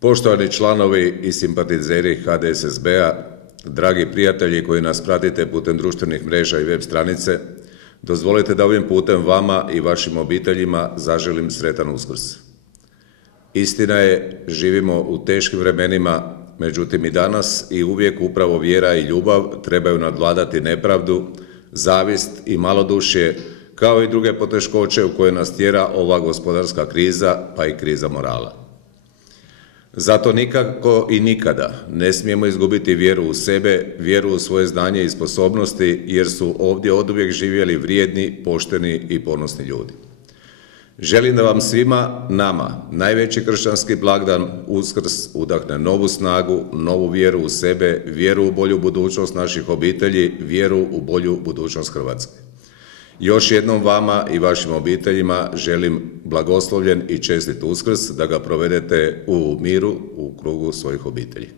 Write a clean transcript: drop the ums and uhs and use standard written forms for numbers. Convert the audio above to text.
Poštovani članovi i simpatizeri HDSSB-a, dragi prijatelji koji nas pratite putem društvenih mreža i web stranice, dozvolite da ovim putem vama i vašim obiteljima zaželim sretan Uskrs. Istina je, živimo u teškim vremenima, međutim i danas i uvijek upravo vjera i ljubav trebaju nadvladati nepravdu, zavist i malodušje, kao i druge poteškoće u koje nas tjera ova gospodarska kriza, pa i kriza morala. Zato nikako i nikada ne smijemo izgubiti vjeru u sebe, vjeru u svoje znanje i sposobnosti, jer su ovdje oduvijek živjeli vrijedni, pošteni i ponosni ljudi. Želim da vam svima, nama, najveći kršćanski blagdan Uskrs udahne novu snagu, novu vjeru u sebe, vjeru u bolju budućnost naših obitelji, vjeru u bolju budućnost Hrvatske. Još jednom vama i vašim obiteljima želim blagoslovljen i čestit Uskrs, da ga provedete u miru u krugu svojih obitelji.